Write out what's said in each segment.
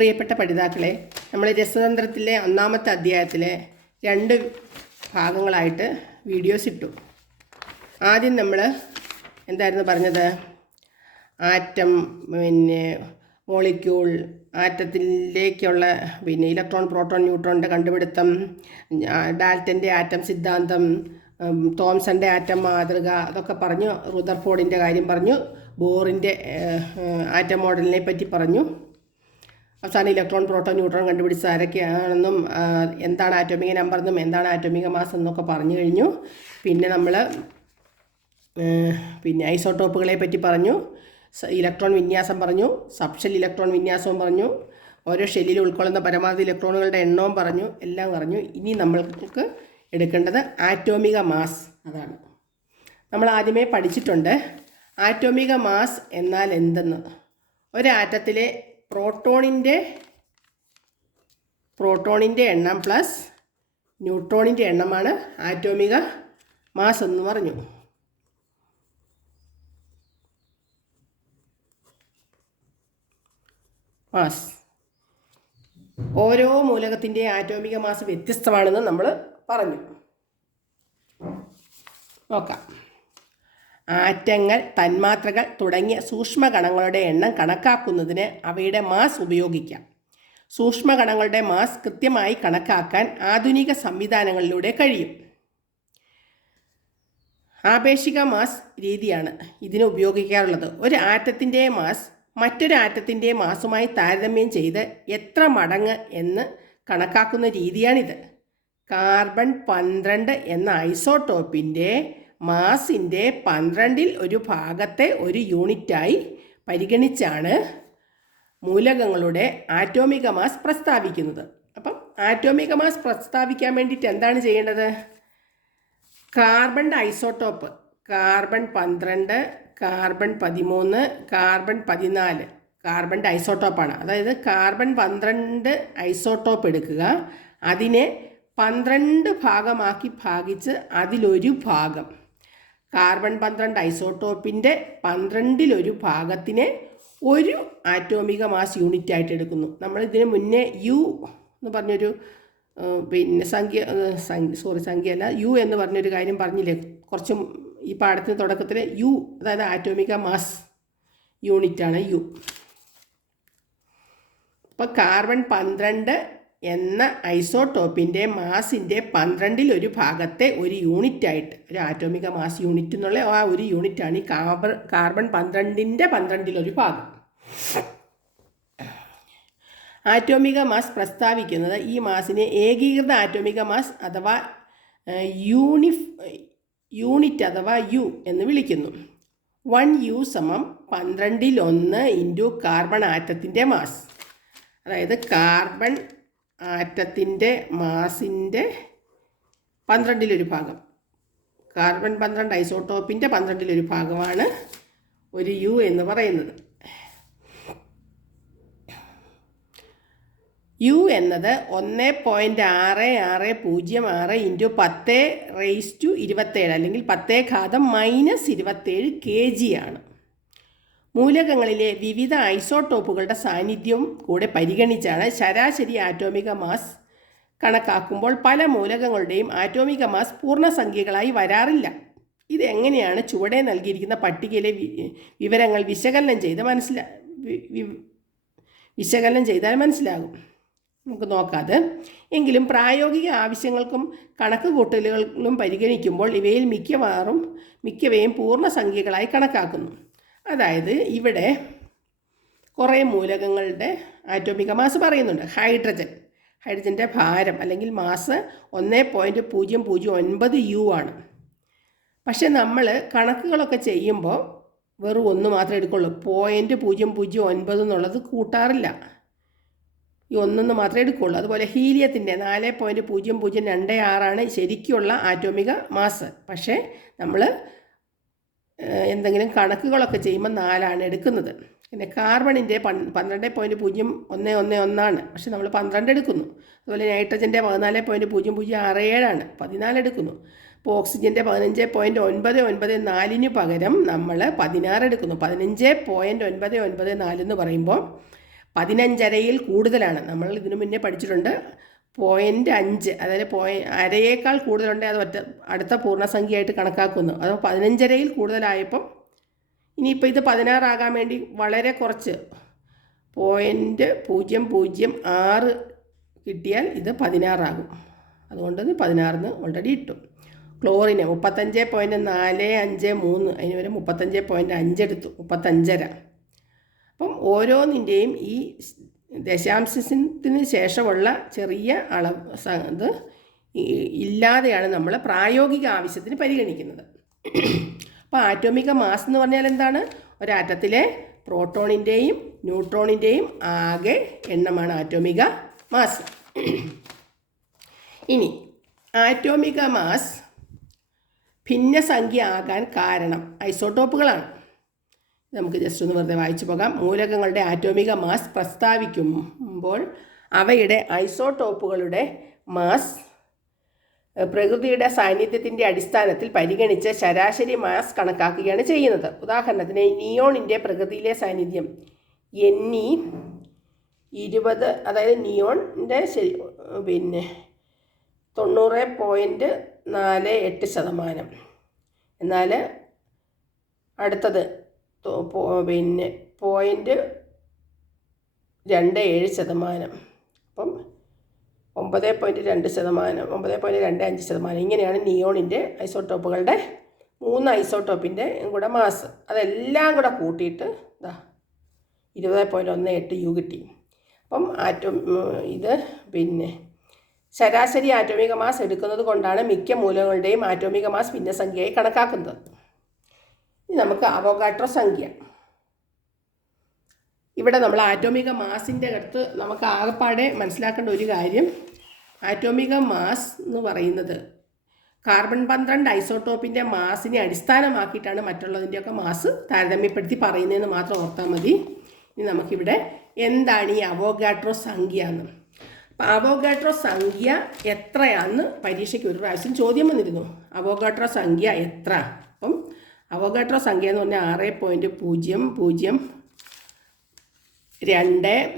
പ്രിയപ്പെട്ട പഠിതാക്കളെ നമ്മൾ രസതന്ത്രത്തിലെ ഒന്നാമത്തെ അധ്യായത്തിലെ രണ്ട് ഭാഗങ്ങളായിട്ട് വീഡിയോസ് ഇട്ടു. ആദ്യം നമ്മൾ എന്തായിരുന്നു പറഞ്ഞത്? ആറ്റം പിന്നെ മോളിക്യൂൾ ആറ്റത്തിലേക്കുള്ള പിന്നെ ഇലക്ട്രോൺ പ്രോട്ടോൺ ന്യൂട്രോണിന്റെ കണ്ടുപിടുത്തം ഡാൽറ്റന്റെ ആറ്റം സിദ്ധാന്തം തോംസന്റെ ആറ്റം മാതൃക അതൊക്കെ പറഞ്ഞു റുദർഫോർഡിന്റെ കാര്യം പറഞ്ഞു ബോറിന്റെ ആറ്റം മോഡലിനെ പറ്റി പറഞ്ഞു. അവസാനം ഇലക്ട്രോൺ പ്രോട്ടോൺ ന്യൂട്രോൺ കണ്ടുപിടിച്ച ആരൊക്കെയാണെന്നും എന്താണ് ആറ്റോമിക നമ്പർ എന്നും എന്താണ് ആറ്റോമിക മാസ് എന്നൊക്കെ പറഞ്ഞു കഴിഞ്ഞു. പിന്നെ നമ്മൾ പിന്നെ ഐസോട്ടോപ്പുകളെ പറ്റി പറഞ്ഞു ഇലക്ട്രോൺ വിന്യാസം പറഞ്ഞു സബ്ഷെൽ ഇലക്ട്രോൺ വിന്യാസവും പറഞ്ഞു ഓരോ ഷെല്ലിൽ ഉൾക്കൊള്ളുന്ന പരമാവധി ഇലക്ട്രോണുകളുടെ എണ്ണവും പറഞ്ഞു എല്ലാം പറഞ്ഞു. ഇനി നമ്മൾക്ക് എടുക്കേണ്ടത് ആറ്റോമിക മാസ് അതാണ്. നമ്മൾ ആദ്യമേ പഠിച്ചിട്ടുണ്ട് ആറ്റോമിക മാസ് എന്നാൽ എന്തെന്ന്? ഒരാറ്റത്തിലെ പ്രോട്ടോണിന്റെ പ്രോട്ടോണിന്റെ എണ്ണം പ്ലസ് ന്യൂട്രോണിന്റെ എണ്ണമാണ് ആറ്റോമിക മാസ് എന്ന് പറഞ്ഞു. മാസ്. ഓരോ മൂലകത്തിന്റെ ആറ്റോമിക മാസ് വ്യത്യസ്തമാണെന്ന് നമ്മൾ പറഞ്ഞു. നോക്കാം. ആറ്റങ്ങൾ തന്മാത്രകൾ തുടങ്ങിയ സൂക്ഷ്മകണങ്ങളുടെ എണ്ണം കണക്കാക്കുന്നതിന് അവയുടെ മാസ് ഉപയോഗിക്കാം. സൂക്ഷ്മകണങ്ങളുടെ മാസ് കൃത്യമായി കണക്കാക്കാൻ ആധുനിക സംവിധാനങ്ങളിലൂടെ കഴിയും. ആപേക്ഷിക മാസ് രീതിയാണ് ഇതിന് ഉപയോഗിക്കാറുള്ളത്. ഒരു ആറ്റത്തിന്റെ മാസ് മറ്റൊരു ആറ്റത്തിന്റെ മാസുമായി താരതമ്യം ചെയ്ത് എത്ര മടങ്ങ് എന്ന് കണക്കാക്കുന്ന രീതിയാണിത്. കാർബൺ പന്ത്രണ്ട് എന്ന ഐസോട്ടോപ്പിന്റെ മാസിന്റെ പന്ത്രണ്ടിൽ ഒരു ഭാഗത്തെ ഒരു യൂണിറ്റായി പരിഗണിച്ചാണ് മൂലകങ്ങളുടെ ആറ്റോമിക മാസ് പ്രസ്താവിക്കുന്നത്. അപ്പം ആറ്റോമിക മാസ് പ്രസ്താവിക്കാൻ വേണ്ടിയിട്ട് എന്താണ് ചെയ്യേണ്ടത്? കാർബണിന്റെ ഐസോട്ടോപ്പ് കാർബൺ പന്ത്രണ്ട് കാർബൺ പതിമൂന്ന് കാർബൺ പതിനാല്. കാർബണിന്റെ ഐസോട്ടോപ്പാണ് അതായത് കാർബൺ പന്ത്രണ്ട് ഐസോട്ടോപ്പ് എടുക്കുക. അതിനെ പന്ത്രണ്ട് ഭാഗമാക്കി ഭാഗിച്ച് അതിലൊരു ഭാഗം. കാർബൺ പന്ത്രണ്ട് ഐസോട്ടോപ്പിന്റെ പന്ത്രണ്ടിലൊരു ഭാഗത്തിനെ ഒരു ആറ്റോമിക മാസ് യൂണിറ്റ് ആയിട്ട് എടുക്കുന്നു. നമ്മൾ ഇതിന് മുന്നേ യു എന്ന് പറഞ്ഞൊരു പിന്നെ സംഖ്യ സോറി സംഖ്യ അല്ല യു എന്ന് പറഞ്ഞൊരു കാര്യം പറഞ്ഞില്ലേ? കുറച്ച് ഈ പാഠത്തിന് തുടക്കത്തിൽ യു അതായത് ആറ്റോമിക മാസ് യൂണിറ്റാണ് യു. അപ്പോൾ കാർബൺ പന്ത്രണ്ട് എന്ന ഐസോടോപ്പിന്റെ മാസിന്റെ പന്ത്രണ്ടിൽ ഒരു ഭാഗത്തെ ഒരു യൂണിറ്റായിട്ട് ഒരു ആറ്റോമിക മാസ് യൂണിറ്റ് എന്നുള്ള ആ ഒരു യൂണിറ്റാണ് ഈ കാർബൺ കാർബൺ പന്ത്രണ്ടിന്റെ പന്ത്രണ്ടിലൊരു ഭാഗം. ആറ്റോമിക മാസ് പ്രസ്താവിക്കുന്നത് ഈ മാസിനെ ഏകീകൃത ആറ്റോമിക മാസ് അഥവാ യൂണിഫ് യൂണിറ്റ് അഥവാ യു എന്ന് വിളിക്കുന്നു. വൺ യു സമം പന്ത്രണ്ടിൽ ഒന്ന് ഇന്റു കാർബൺ ആറ്റത്തിന്റെ മാസ്. അതായത് കാർബൺ ആറ്റത്തിന്റെ മാസിന്റെ പന്ത്രണ്ടിലൊരു ഭാഗം. കാർബൺ പന്ത്രണ്ട് ഐസോട്ടോപ്പിന്റെ പന്ത്രണ്ടിലൊരു ഭാഗമാണ് ഒരു യു എന്ന് പറയുന്നത്. യു എന്നത് ഒന്ന് പോയിന്റ് ആറ് ആറ് പൂജ്യം ആറ് ഇന്റു പത്ത് റേസ് ടു ഇരുപത്തേഴ് അല്ലെങ്കിൽ പത്തേ ഘാതം മൈനസ് ഇരുപത്തേഴ് കെ ജി ആണ്. മൂലകങ്ങളിലെ വിവിധ ഐസോട്ടോപ്പുകളുടെ സാന്നിധ്യവും കൂടെ പരിഗണിച്ചാണ് ശരാശരി ആറ്റോമിക മാസ് കണക്കാക്കുമ്പോൾ പല മൂലകങ്ങളുടെയും ആറ്റോമിക മാസ് പൂർണസംഖ്യകളായി വരാറില്ല. ഇത് എങ്ങനെയാണ് ചുവടെ നൽകിയിരിക്കുന്ന പട്ടികയിലെ വിവരങ്ങൾ വിശകലനം ചെയ്ത് മനസ്സിലാ വിശകലനം ചെയ്താൽ മനസ്സിലാകും. നമുക്ക് നോക്കാതെ എങ്കിലും പ്രായോഗിക ആവശ്യങ്ങൾക്കും കണക്ക് കൂട്ടലുകളും പരിഗണിക്കുമ്പോൾ ഇവയിൽ മിക്കവാറും മിക്കവയും പൂർണസംഖ്യകളായി കണക്കാക്കുന്നു. അതായത് ഇവിടെ കുറേ മൂലകങ്ങളുടെ ആറ്റോമിക മാസ് പറയുന്നുണ്ട്. ഹൈഡ്രജൻ. ഹൈഡ്രജന്റെ ഭാരം അല്ലെങ്കിൽ മാസ് ഒന്ന് പോയിന്റ് പൂജ്യം പൂജ്യം ഒൻപത് യു ആണ്. പക്ഷെ നമ്മൾ കണക്കുകളൊക്കെ ചെയ്യുമ്പോൾ വെറും ഒന്ന് മാത്രമേ എടുക്കുള്ളൂ. പോയിന്റ് പൂജ്യം പൂജ്യം ഒൻപത് എന്നുള്ളത് കൂട്ടാറില്ല. ഈ ഒന്നൊന്ന് മാത്രമേ എടുക്കുകയുള്ളൂ അതുപോലെ ഹീലിയത്തിന്റെ നാല് പോയിന്റ് പൂജ്യം പൂജ്യം രണ്ട് ആറാണ് ശരിക്കുള്ള ആറ്റോമിക മാസ്. പക്ഷേ നമ്മൾ എന്തെങ്കിലും കണക്കുകളൊക്കെ ചെയ്യുമ്പോൾ നാലാണ് എടുക്കുന്നത്. പിന്നെ കാർബണിന്റെ പൻ പന്ത്രണ്ട് പോയിന്റ് പൂജ്യം ഒന്ന് ഒന്ന് ഒന്നാണ്. പക്ഷെ നമ്മൾ പന്ത്രണ്ട് എടുക്കുന്നു. അതുപോലെ നൈട്രജന്റെ പതിനാല് പോയിന്റ് പൂജ്യം പൂജ്യം ആറ് ഏഴാണ്. പതിനാല് എടുക്കുന്നു. അപ്പോൾ ഓക്സിജന്റെ പതിനഞ്ച് പോയിന്റ് ഒൻപത് ഒൻപത് നാലിന് പകരം നമ്മൾ പതിനാറ് എടുക്കുന്നു. പതിനഞ്ച് പോയിന്റ് ഒൻപത് ഒൻപത് നാലെന്ന് പറയുമ്പോൾ പതിനഞ്ചരയിൽ കൂടുതലാണ്. നമ്മൾ ഇതിനു മുന്നേ പഠിച്ചിട്ടുണ്ട്. പോയിന്റ് അഞ്ച്. അതായത് പോയി അരയേക്കാൾ കൂടുതലുണ്ട് അത് ഒറ്റ അടുത്ത പൂർണസംഖ്യയായിട്ട് കണക്കാക്കുന്നു. അത് പതിനഞ്ചരയിൽ കൂടുതലായപ്പം ഇനിയിപ്പോൾ ഇത് പതിനാറാകാൻ വേണ്ടി വളരെ കുറച്ച്. പോയിന്റ് പൂജ്യം പൂജ്യം ആറ് കിട്ടിയാൽ ഇത് പതിനാറാകും. അതുകൊണ്ട് ഇത് പതിനാറിന് ഓൾറെഡി ഇട്ടു. ക്ലോറിന് മുപ്പത്തഞ്ച് പോയിന്റ് നാല് അഞ്ച് മൂന്ന്. അതിന് വരെ മുപ്പത്തഞ്ച് പോയിന്റ് അഞ്ചെടുത്തു മുപ്പത്തഞ്ചര. അപ്പം ഓരോന്നിന്റെയും ഈ ദശാംശത്തിന് ശേഷമുള്ള ചെറിയ അളവ് ഇത് ഇല്ലാതെയാണ് നമ്മൾ പ്രായോഗിക ആവശ്യത്തിന് പരിഗണിക്കുന്നത്. അപ്പോൾ ആറ്റോമിക മാസ് എന്ന് പറഞ്ഞാൽ എന്താണ്? ഒരാറ്റത്തിലെ പ്രോട്ടോണിന്റെയും ന്യൂട്രോണിന്റെയും ആകെ എണ്ണമാണ് ആറ്റോമിക മാസ്. ഇനി ആറ്റോമിക മാസ് ഭിന്നസംഖ്യ ആകാൻ കാരണം ഐസോട്ടോപ്പുകളാണ് നമുക്ക് ജസ്റ്റ് ഒന്ന് വെറുതെ വായിച്ചു പോകാം. മൂലകങ്ങളുടെ ആറ്റോമിക മാസ് പ്രസ്താവിക്കുമ്പോൾ അവയുടെ ഐസോടോപ്പുകളുടെ മാസ് പ്രകൃതിയുടെ സാന്നിധ്യത്തിന്റെ അടിസ്ഥാനത്തിൽ പരിഗണിച്ച് ശരാശരി മാസ് കണക്കാക്കുകയാണ് ചെയ്യുന്നത്. ഉദാഹരണത്തിന് നിയോണിന്റെ പ്രകൃതിയിലെ സാന്നിധ്യം എൻ ഇ ഇരുപത് അതായത് നിയോണിന്റെ ശരി പിന്നെ തൊണ്ണൂറ് പോയിന്റ് നാല് എട്ട് ശതമാനം. എന്നാൽ അടുത്തത് പിന്നെ പോയിന്റ് രണ്ട് ഏഴ് ശതമാനം. അപ്പം ഒമ്പത് പോയിന്റ് രണ്ട് ശതമാനം ഒമ്പത് പോയിന്റ് രണ്ട് അഞ്ച് ശതമാനം. ഇങ്ങനെയാണ് നിയോണിന്റെ ഐസോട്ടോപ്പുകളുടെ മൂന്ന് ഐസോട്ടോപ്പിന്റെ കൂടെ മാസ്. അതെല്ലാം കൂടെ കൂട്ടിയിട്ട് ഇതാ ഇരുപത് പോയിന്റ് ഒന്ന് എട്ട് യു കിട്ടി. അപ്പം ആറ്റോ ഇത് പിന്നെ ശരാശരി ആറ്റോമിക മാസ് എടുക്കുന്നത് കൊണ്ടാണ് മിക്ക മൂലങ്ങളുടെയും ആറ്റോമിക മാസ് ഭിന്നസംഖ്യയായി കണക്കാക്കുന്നത്. ഇനി നമുക്ക് അവോഗാട്രോ സംഖ്യ. ഇവിടെ നമ്മൾ ആറ്റോമിക മാസിന്റെ അടുത്ത് നമുക്ക് ആകെപ്പാടെ മനസ്സിലാക്കേണ്ട ഒരു കാര്യം. ആറ്റോമിക മാസ് എന്ന് പറയുന്നത് കാർബൺ പന്ത്രണ്ട് ഐസോട്ടോപ്പിന്റെ മാസിനെ അടിസ്ഥാനമാക്കിയിട്ടാണ് മറ്റുള്ളതിന്റെയൊക്കെ മാസ് താരതമ്യപ്പെടുത്തി പറയുന്നതെന്ന് മാത്രം ഓർത്താൽ മതി. ഇനി നമുക്കിവിടെ എന്താണ് ഈ അവോഗാട്രോ സംഖ്യ എന്ന്. അപ്പം അവോഗാട്രോ സംഖ്യ എത്രയാണെന്ന് പരീക്ഷയ്ക്ക് ഒരു പ്രാവശ്യം ചോദ്യം വന്നിരുന്നു. അവോഗാട്രോ സംഖ്യ എത്ര? അവോഗാട്രോ സംഖ്യ എന്ന് പറഞ്ഞാൽ ആറ് പോയിന്റ് പൂജ്യം പൂജ്യം രണ്ട്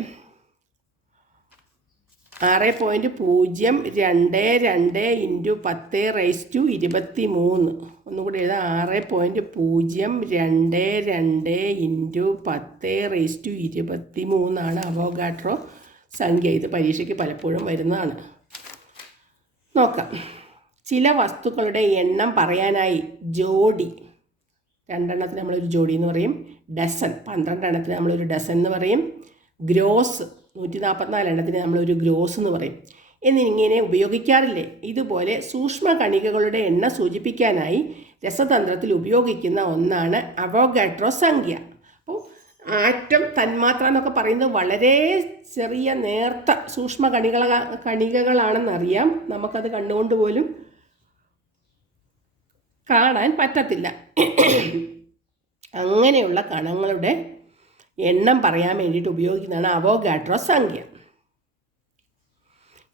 ആറ് പോയിന്റ് പൂജ്യം രണ്ട് രണ്ട് ഇന്റു പത്ത് റൈസ് ടു ഇരുപത്തി മൂന്ന് ഒന്നുകൂടി എഴുതാം. ആറ് പോയിന്റ് പൂജ്യം രണ്ട് രണ്ട് ഇന്റു പത്ത് റൈസ് ടു ഇരുപത്തി മൂന്നാണ് അവോഗാട്രോ സംഖ്യ. ഇത് പരീക്ഷയ്ക്ക് പലപ്പോഴും വരുന്നതാണ്. നോക്കാം. ചില വസ്തുക്കളുടെ എണ്ണം പറയാനായി. ജോഡി. രണ്ടെണ്ണത്തിന് നമ്മളൊരു ജോഡി എന്ന് പറയും. ഡസൻ പന്ത്രണ്ടെണ്ണത്തിന് നമ്മളൊരു ഡസൺ എന്ന് പറയും. ഗ്രോസ് നൂറ്റി നാൽപ്പത്തിനാല് എണ്ണത്തിന് നമ്മളൊരു ഗ്രോസ് എന്ന് പറയും. എന്നിങ്ങനെ ഉപയോഗിക്കാറില്ലേ? ഇതുപോലെ സൂക്ഷ്മ കണികകളുടെ എണ്ണം സൂചിപ്പിക്കാനായി രസതന്ത്രത്തിൽ ഉപയോഗിക്കുന്ന ഒന്നാണ് അവോഗാട്രോ സംഖ്യ അപ്പോൾ ആറ്റം തന്മാത്ര എന്നൊക്കെ പറയുന്നത് വളരെ ചെറിയ നേർത്ത സൂക്ഷ്മ കണികള കണികകളാണെന്നറിയാം. നമുക്കത് കണ്ടുകൊണ്ട് പോലും കാണാൻ പറ്റത്തില്ല. അങ്ങനെയുള്ള കണങ്ങളുടെ എണ്ണം പറയാൻ വേണ്ടിയിട്ട് ഉപയോഗിക്കുന്നതാണ് അവോഗാഡ്രോ സംഖ്യ.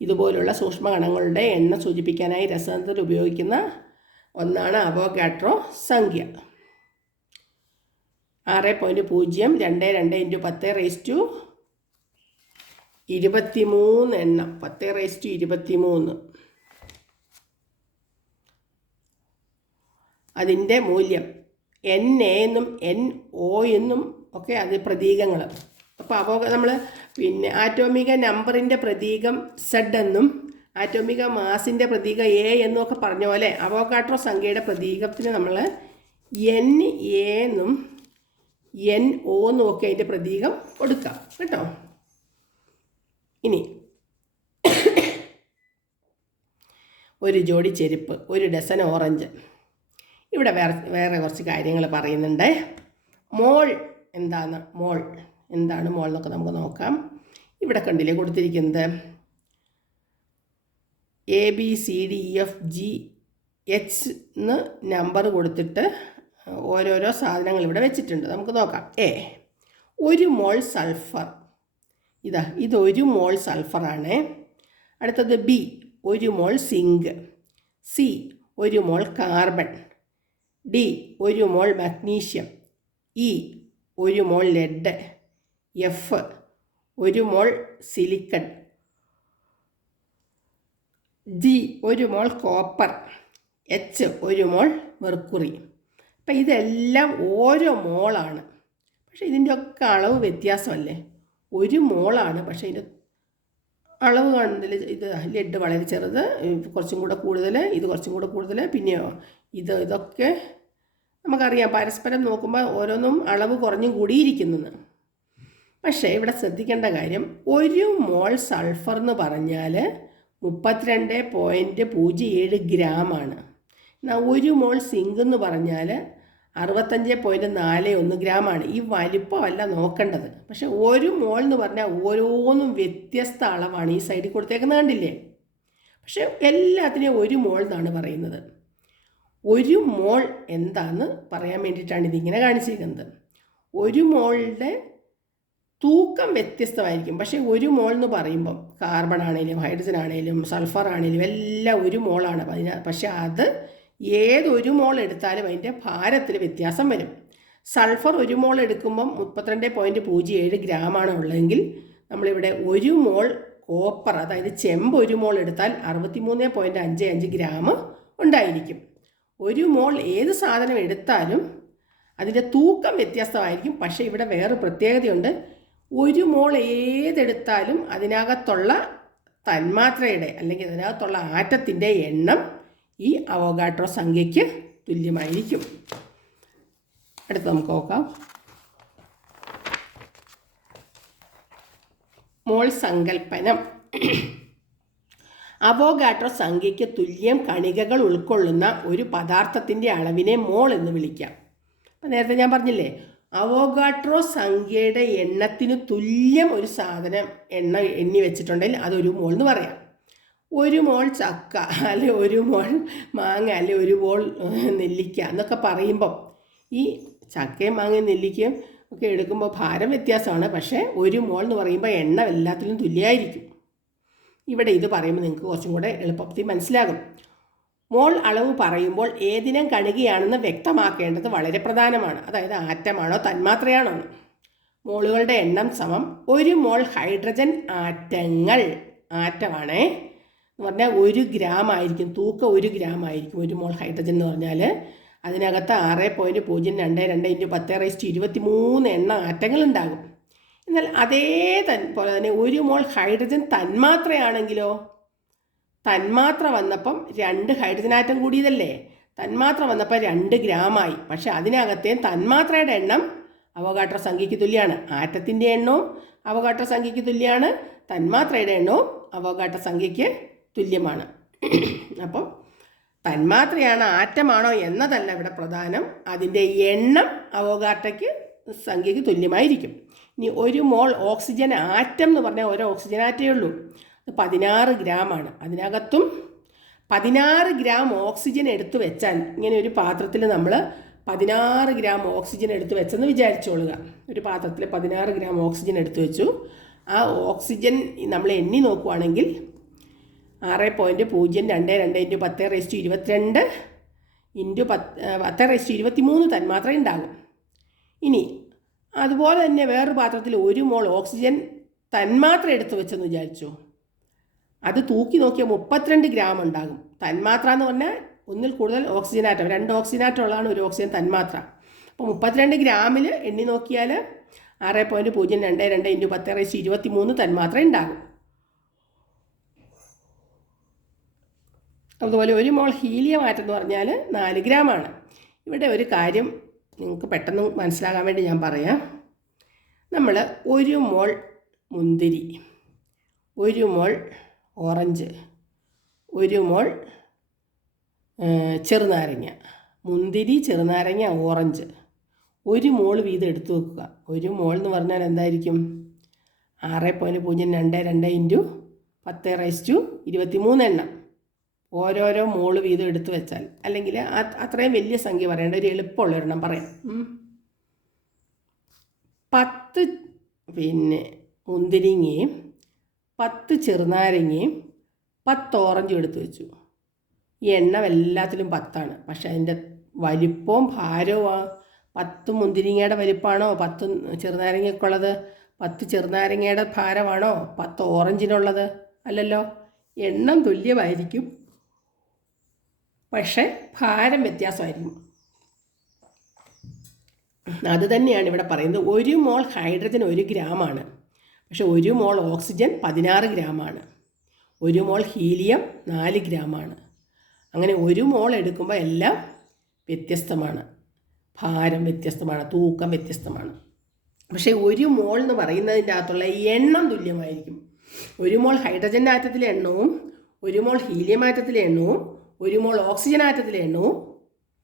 ഇതുപോലുള്ള സൂക്ഷ്മ കണങ്ങളുടെ എണ്ണം സൂചിപ്പിക്കാനായി രസതന്ത്രത്തിൽ ഉപയോഗിക്കുന്ന ഒന്നാണ് അവോഗാഡ്രോ സംഖ്യ. ആറ് പോയിന്റ് പൂജ്യം രണ്ട് രണ്ട് ഇന്റു പത്ത് റേസ് ടു ഇരുപത്തി മൂന്ന് എണ്ണം. പത്ത് റേസ് ടു ഇരുപത്തി അതിന്റെ മൂല്യം. എൻ എ എന്നും എൻ ഒ എന്നും ഒക്കെ അത് പ്രതീകങ്ങൾ അപ്പോൾ അവ നമ്മൾ പിന്നെ ആറ്റോമിക നമ്പറിന്റെ പ്രതീകം സെഡ് എന്നും ആറ്റോമിക മാസിന്റെ പ്രതീകം എ എന്നും ഒക്കെ പറഞ്ഞ പോലെ അവോകാട്രോ സംഖ്യയുടെ പ്രതീകത്തിന് നമ്മൾ എൻ എ എന്നും എൻ ഒ എന്നും ഒക്കെ അതിന്റെ പ്രതീകം കൊടുക്കാം. കേട്ടോ? ഇനി ഒരു ജോഡി ചെരുപ്പ് ഒരു ഡസൻ ഓറഞ്ച്. ഇവിടെ വേറെ വേറെ കുറച്ച് കാര്യങ്ങൾ പറയുന്നുണ്ട്. മോൾ എന്താണ്? മോൾ. എന്താണ് മോൾ എന്നൊക്കെ നമുക്ക് നോക്കാം. ഇവിടെ കണ്ടില്ലേ കൊടുത്തിരിക്കുന്നത്? A B C D E F G H എന്ന് നമ്പർ കൊടുത്തിട്ട് ഓരോരോ സാധനങ്ങൾ ഇവിടെ വെച്ചിട്ടുണ്ട്. നമുക്ക് നോക്കാം. എ ഒരു മോൾ സൾഫർ ഇതാ ഇതൊരു മോൾ സൾഫറാണ് അടുത്തത് ബി ഒരു മോൾ സിങ്ക് സി ഒരു മോൾ കാർബൺ ഡി ഒരു മോൾ മഗ്നീഷ്യം. ഇ ഒരു മോൾ ലെഡ്. എഫ് ഒരു മോൾ സിലിക്കൺ. ജി ഒരു മോൾ കോപ്പർ. എച്ച് ഒരു മോൾ മെർക്കുറി. അപ്പം ഇതെല്ലാം ഓരോ മോളാണ്. പക്ഷേ ഇതിന്റെയൊക്കെ അളവ് വ്യത്യാസമല്ലേ? ഒരു മോളാണ്. പക്ഷേ ഇതിന്റെ അളവ് കാണുന്നതിൽ ഇത് ലെഡ് വളരെ ചെറുത് കുറച്ചും കൂടെ കൂടുതൽ ഇത് കുറച്ചും കൂടെ കൂടുതൽ പിന്നെയോ ഇത് ഇതൊക്കെ നമുക്കറിയാം പരസ്പരം നോക്കുമ്പോൾ ഓരോന്നും അളവ് കുറഞ്ഞും കൂടിയിരിക്കുന്നത് പക്ഷേ ഇവിടെ ശ്രദ്ധിക്കേണ്ട കാര്യം ഒരു മോൾ സൾഫർ എന്ന് പറഞ്ഞാൽ മുപ്പത്തിരണ്ട് പോയിന്റ് പൂജ്യം ഏഴ് ഗ്രാമാണ് എന്നാൽ ഒരു മോൾ സിങ്ക് എന്ന് പറഞ്ഞാൽ അറുപത്തഞ്ച് പോയിന്റ് നാല് ഒന്ന് ഗ്രാമാണ് ഈ വലിപ്പമല്ല നോക്കേണ്ടത്. പക്ഷേ ഒരു മോൾ എന്ന് പറഞ്ഞാൽ ഓരോന്നും വ്യത്യസ്ത അളവാണ് ഈ സൈഡിൽ കൊടുത്തേക്കുന്നത് കണ്ടില്ലേ? പക്ഷെ എല്ലാത്തിനെയും ഒരു മോൾ എന്നാണ് പറയുന്നത്. ഒരു മോൾ എന്താന്ന് പറയാൻ വേണ്ടിയിട്ടാണ് ഇതിങ്ങനെ കാണിച്ചിരിക്കുന്നത്. ഒരു മോളുടെ തൂക്കം വ്യത്യസ്തമായിരിക്കും. പക്ഷേ ഒരു മോൾ എന്ന് പറയുമ്പം കാർബൺ ആണെങ്കിലും ഹൈഡ്രജൻ ആണെങ്കിലും സൾഫർ ആണെങ്കിലും എല്ലാം ഒരു മോളാണ്. അതിന പക്ഷേ അത് ഏതൊരു മോൾ എടുത്താലും അതിന്റെ ഭാരത്തിൽ വ്യത്യാസം വരും. സൾഫർ ഒരു മോൾ എടുക്കുമ്പം മുപ്പത്തിരണ്ട് പോയിന്റ് പൂജ്യം ഏഴ് ഗ്രാമാണ് ഉള്ളതെങ്കിൽ നമ്മളിവിടെ ഒരു മോൾ കോപ്പർ അതായത് ചെമ്പ് ഒരു മോൾ എടുത്താൽ അറുപത്തിമൂന്ന് പോയിന്റ് അഞ്ച് അഞ്ച് ഗ്രാം ഉണ്ടായിരിക്കും. ഒരു മോൾ ഏത് സാധനം എടുത്താലും അതിന്റെ തൂക്കം വ്യത്യസ്തമായിരിക്കും. പക്ഷേ ഇവിടെ വേറെ പ്രത്യേകതയുണ്ട്. ഒരു മോൾ ഏതെടുത്താലും അതിനകത്തുള്ള തന്മാത്രയുടെ അല്ലെങ്കിൽ അതിനകത്തുള്ള ആറ്റത്തിന്റെ എണ്ണം ഈ അവഗാട്രോ സംഖ്യയ്ക്ക് തുല്യമായിരിക്കും. അടുത്ത് നമുക്ക് നോക്കാം. മോൾ സങ്കല്പനം അവോഗാട്രോ സംഖ്യയ്ക്ക് തുല്യം കണികകൾ ഉൾക്കൊള്ളുന്ന ഒരു പദാർത്ഥത്തിന്റെ അളവിനെ മോൾ എന്ന് വിളിക്കാം. അപ്പം നേരത്തെ ഞാൻ പറഞ്ഞില്ലേ അവോഗാട്രോ സംഖ്യയുടെ എണ്ണത്തിന് തുല്യം ഒരു സാധനം എണ്ണ എണ്ണി വെച്ചിട്ടുണ്ടെങ്കിൽ അതൊരു മോൾ എന്ന് പറയാം. ഒരു മോൾ ചക്ക അല്ലെ ഒരു മോൾ മാങ്ങ അല്ലെ ഒരു മോൾ നെല്ലിക്ക എന്നൊക്കെ പറയുമ്പം ഈ ചക്കയും മാങ്ങയും നെല്ലിക്കയും ഒക്കെ എടുക്കുമ്പോൾ ഭാരം വ്യത്യാസമാണ്. പക്ഷേ ഒരു മോൾ എന്ന് പറയുമ്പോൾ എണ്ണ എല്ലാത്തിലും തുല്യമായിരിക്കും. ഇവിടെ ഇത് പറയുമ്പോൾ നിങ്ങൾക്ക് കുറച്ചും കൂടെ എളുപ്പത്തിൽ മനസ്സിലാകും. മോൾ അളവ് പറയുമ്പോൾ ഏതിനം കണികയാണെന്ന് വ്യക്തമാക്കേണ്ടത് വളരെ പ്രധാനമാണ്. അതായത് ആറ്റമാണോ തന്മാത്രയാണോ? എന്ന് മോളുകളുടെ എണ്ണം സമം ഒരു മോൾ ഹൈഡ്രജൻ ആറ്റങ്ങൾ. ആറ്റമാണേ. എന്ന് പറഞ്ഞാൽ ഒരു ഗ്രാം ആയിരിക്കും. തൂക്കം ഒരു ഗ്രാം ആയിരിക്കും ഒരു മോൾ ഹൈഡ്രജൻ എന്ന് പറഞ്ഞാൽ. അതിനകത്ത് ആറ് പോയിന്റ് പൂജ്യം രണ്ട് രണ്ട് ഇന്റു പത്ത് റേസ്റ്റ് ഇരുപത്തി മൂന്ന് എണ്ണ ആറ്റങ്ങൾ ഉണ്ടാകും. എന്നാൽ അതേ തൻ പോലെ തന്നെ ഒരു മോൾ ഹൈഡ്രജൻ തന്മാത്രയാണെങ്കിലോ? തന്മാത്ര വന്നപ്പം രണ്ട് ഹൈഡ്രജൻ ആറ്റം കൂടിയതല്ലേ? തന്മാത്ര വന്നപ്പോൾ രണ്ട് ഗ്രാമായി. പക്ഷേ അതിനകത്തേയും തന്മാത്രയുടെ എണ്ണം അവകാട്ര സംഖ്യയ്ക്ക് തുല്യമാണ് ആറ്റത്തിന്റെ എണ്ണവും അവകാട്ര സംഖ്യയ്ക്ക് തുല്യമാണ് തന്മാത്രയുടെ എണ്ണവും അവകാട്ട സംഖ്യയ്ക്ക് തുല്യമാണ്. അപ്പം തന്മാത്രയാണ് ആറ്റമാണോ എന്നതല്ല ഇവിടെ പ്രധാനം. അതിന്റെ എണ്ണം അവകാട്ടയ്ക്ക് സംഖ്യയ്ക്ക് തുല്യമായിരിക്കും. ഇനി ഒരു മോൾ ഓക്സിജൻ ആറ്റം എന്ന് പറഞ്ഞാൽ ഒരു ഓക്സിജൻ ആറ്റേ ഉള്ളൂ. അത് പതിനാറ് ഗ്രാമാണ് അതിനകത്തും പതിനാറ് ഗ്രാം ഓക്സിജൻ എടുത്തു വെച്ചാൽ ഇങ്ങനെ ഒരു പാത്രത്തിൽ നമ്മൾ പതിനാറ് ഗ്രാം ഓക്സിജൻ എടുത്ത് വെച്ചെന്ന് വിചാരിച്ചോളുക. ഒരു പാത്രത്തിൽ പതിനാറ് ഗ്രാം ഓക്സിജൻ എടുത്തു വെച്ചു. ആ ഓക്സിജൻ നമ്മൾ എണ്ണി നോക്കുവാണെങ്കിൽ ആറ് പോയിന്റ് പൂജ്യം രണ്ട് രണ്ട് ഇന്റു പത്ത് റേസ്റ്റ് ഇരുപത്തിരണ്ട് ഇന്റു പത്ത് പത്ത് റേസ്റ്റ് ഇരുപത്തി മൂന്ന് തന്മാത്ര ഉണ്ടാകും. ഇനി അതുപോലെ തന്നെ വേറൊരു പാത്രത്തിൽ ഒരു മോൾ ഓക്സിജൻ തന്മാത്ര എടുത്തു വെച്ചെന്ന് വിചാരിച്ചു. അത് തൂക്കി നോക്കിയാൽ മുപ്പത്തിരണ്ട് ഗ്രാം ഉണ്ടാകും. തന്മാത്ര എന്ന് പറഞ്ഞാൽ ഒന്നിൽ കൂടുതൽ ഓക്സിജൻ ആറ്റം രണ്ട് ഓക്സിജൻ ആറ്റം ഉള്ളതാണ് ഒരു ഓക്സിജൻ തന്മാത്ര. അപ്പോൾ മുപ്പത്തിരണ്ട് ഗ്രാമിൽ എണ്ണി നോക്കിയാൽ ആറ് പോയിന്റ് പൂജ്യം രണ്ട് രണ്ട് ഇന്റു പത്ത് റേസ് ഇരുപത്തി മൂന്ന് തന്മാത്ര ഉണ്ടാകും. അതുപോലെ ഒരു മോൾ ഹീലിയം ആറ്റം എന്ന് പറഞ്ഞാൽ നാല് ഗ്രാമാണ് ഇവിടെ ഒരു കാര്യം നിങ്ങൾക്ക് പെട്ടെന്ന് മനസ്സിലാകാൻ വേണ്ടി ഞാൻ പറയാം. നമ്മൾ ഒരു മോൾ മുന്തിരി ഒരു മോൾ ഓറഞ്ച് ഒരു മോൾ ചെറുനാരങ്ങ മുന്തിരി ചെറുനാരങ്ങ ഓറഞ്ച്. ഒരു മോൾ വീതം എടുത്തു വെക്കുക. ഒരു മോൾ എന്ന് പറഞ്ഞാൽ എന്തായിരിക്കും? ആറ് പോയിന്റ് പൂജ്യം രണ്ട് രണ്ട് ഇന്റു പത്ത് റൈസ് ടു ഇരുപത്തി മൂന്ന് എണ്ണം. ഓരോരോ മോൾ വീതം എടുത്തു വെച്ചാൽ. അല്ലെങ്കിൽ അത്രയും വലിയ സംഖ്യ പറയേണ്ട ഒരു എളുപ്പമുള്ള ഒരെണ്ണം പറയാം. പത്ത് പിന്നെ മുന്തിരിങ്ങയും പത്ത് ചെറുനാരങ്ങയും പത്ത് ഓറഞ്ചും എടുത്തു വെച്ചു. ഈ എണ്ണം എല്ലാത്തിലും പത്താണ്. പക്ഷെ അതിന്റെ വലിപ്പവും ഭാരവും പത്ത് മുന്തിരിങ്ങയുടെ വലിപ്പമാണോ പത്ത് ചെറുനാരങ്ങയ്ക്കുള്ളത് പത്ത് ചെറുനാരങ്ങയുടെ ഭാരമാണോ? പത്ത് ഓറഞ്ചിനുള്ളത് അല്ലല്ലോ? എണ്ണം തുല്യമായിരിക്കും. പക്ഷേ ഭാരം വ്യത്യാസമായിരിക്കും. അത് തന്നെയാണ് ഇവിടെ പറയുന്നത്. ഒരു മോൾ ഹൈഡ്രജൻ ഒരു ഗ്രാമാണ്. പക്ഷെ ഒരു മോൾ ഓക്സിജൻ പതിനാറ് ഗ്രാമാണ്. ഒരു മോൾ ഹീലിയം നാല് ഗ്രാമാണ്. അങ്ങനെ ഒരു മോൾ എടുക്കുമ്പോൾ എല്ലാം വ്യത്യസ്തമാണ്. ഭാരം വ്യത്യസ്തമാണ്. തൂക്കം വ്യത്യസ്തമാണ്. പക്ഷേ ഒരു മോൾ എന്ന് പറയുന്നതിന്റെ അകത്തുള്ള എണ്ണം തുല്യമായിരിക്കും. ഒരു മോൾ ഹൈഡ്രജന്റെ ആറ്റത്തിലെ എണ്ണവും ഒരു മോൾ ഹീലിയം ആറ്റത്തിലെ എണ്ണവും ഒരു മോൾ ഓക്സിജൻ ആറ്റത്തിലെ എണ്ണവും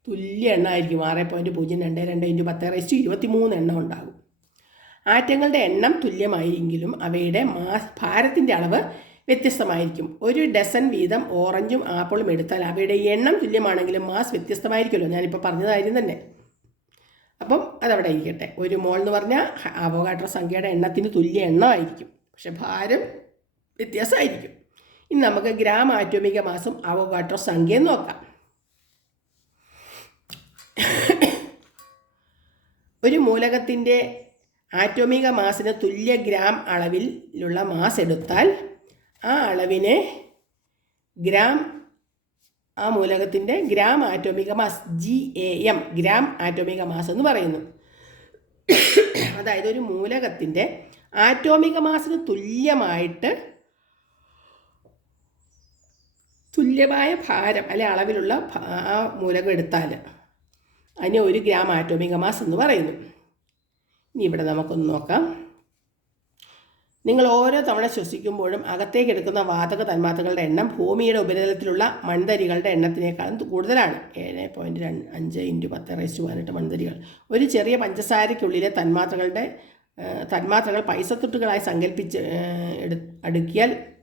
തുല്യ എണ്ണമായിരിക്കും ആറ് പോയിന്റ് പൂജ്യം രണ്ട് രണ്ട് ഇന്റു പത്ത് റേസ്റ്റ് ഇരുപത്തി മൂന്ന് എണ്ണം ഉണ്ടാകും. ആറ്റങ്ങളുടെ എണ്ണം തുല്യമായിരിക്കും അവയുടെ മാസ് ഭാരത്തിന്റെ അളവ് വ്യത്യസ്തമായിരിക്കും. ഒരു ഡസൻ വീതം ഓറഞ്ചും ആപ്പിളും എടുത്താൽ അവയുടെ എണ്ണം തുല്യമാണെങ്കിലും മാസ് വ്യത്യസ്തമായിരിക്കുമല്ലോ. ഞാനിപ്പോൾ പറഞ്ഞ കാര്യം തന്നെ. അപ്പം അതവിടെ ഇരിക്കട്ടെ. ഒരു മോൾ എന്ന് പറഞ്ഞാൽ അവകാട്ട സംഖ്യയുടെ എണ്ണത്തിന് തുല്യ എണ്ണമായിരിക്കും. പക്ഷെ ഭാരം വ്യത്യാസമായിരിക്കും. ഇനി നമുക്ക് ഗ്രാം ആറ്റോമിക മാസം അവഗാട്ടോ സംഖ്യ നോക്കാം. ഒരു മൂലകത്തിന്റെ ആറ്റോമിക മാസിന് തുല്യ ഗ്രാം അളവിലുള്ള മാസ് എടുത്താൽ ആ അളവിനെ ഗ്രാം ആ മൂലകത്തിന്റെ gram atomic mass G A M gram atomic mass എന്ന് പറയുന്നു. അതായത് ഒരു മൂലകത്തിന്റെ ആറ്റോമിക മാസിന് തുല്യമായിട്ട് തുല്യമായ ഭാരം അല്ലെ അളവിലുള്ള ആ മൂലകം എടുത്താൽ അതിനെ ഒരു ഗ്രാം ആറ്റോമിക മാസ് എന്ന് പറയുന്നു. ഇനി ഇവിടെ നമുക്കൊന്ന് നോക്കാം. നിങ്ങൾ ഓരോ തവണ ശ്വസിക്കുമ്പോഴും അകത്തേക്ക് എടുക്കുന്ന വാതക തന്മാത്രകളുടെ എണ്ണം ഭൂമിയുടെ ഉപരിതലത്തിലുള്ള മൺതരികളുടെ എണ്ണത്തിനേക്കാളും കൂടുതലാണ്. ഏഴ് പോയിന്റ് രണ്ട് അഞ്ച് ഇന്റു പത്ത് റേസ്റ്റ് പതിനെട്ട് മൺതരികൾ. ഒരു ചെറിയ പഞ്ചസാരയ്ക്കുള്ളിലെ തന്മാത്രകളുടെ തന്മാത്രകൾ പൈസത്തൊട്ടുകളായി സങ്കല്പിച്ച് എടു അടുക്കിയാൽ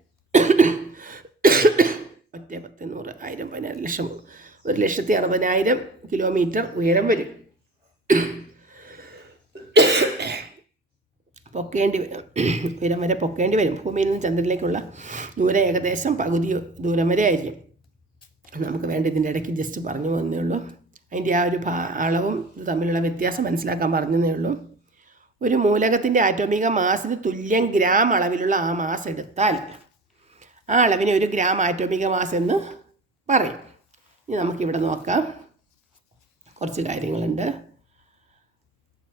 ഒറ്റ പത്ത് നൂറ് ആയിരം പതിനാറ് ലക്ഷം. ഒരു ലക്ഷത്തി അറുപതിനായിരം കിലോമീറ്റർ ഉയരം വരും. പൊക്കേണ്ടി ഉയരം വരെ പൊക്കേണ്ടി വരും. ഭൂമിയിൽ നിന്ന് ചന്ദ്രനിലേക്കുള്ള ദൂരം ഏകദേശം പകുതി ദൂരം വരെ ആയിരിക്കും. നമുക്ക് വേണ്ട ഇതിന്റെ ഇടയ്ക്ക് ജസ്റ്റ് പറഞ്ഞു പോകുന്നേ ഉള്ളൂ. അതിന്റെ ആ ഒരു അളവും തമ്മിലുള്ള വ്യത്യാസം മനസ്സിലാക്കാൻ പറഞ്ഞതേ ഉള്ളൂ. ഒരു മൂലകത്തിന്റെ ആറ്റോമിക മാസിന് തുല്യം ഗ്രാം അളവിലുള്ള ആ മാസ് എടുത്താൽ ആ അളവിനെ ഒരു ഗ്രാം ആറ്റോമിക മാസ് എന്ന് പറയും. ഇനി നമുക്കിവിടെ നോക്കാം. കുറച്ച് കാര്യങ്ങളുണ്ട്.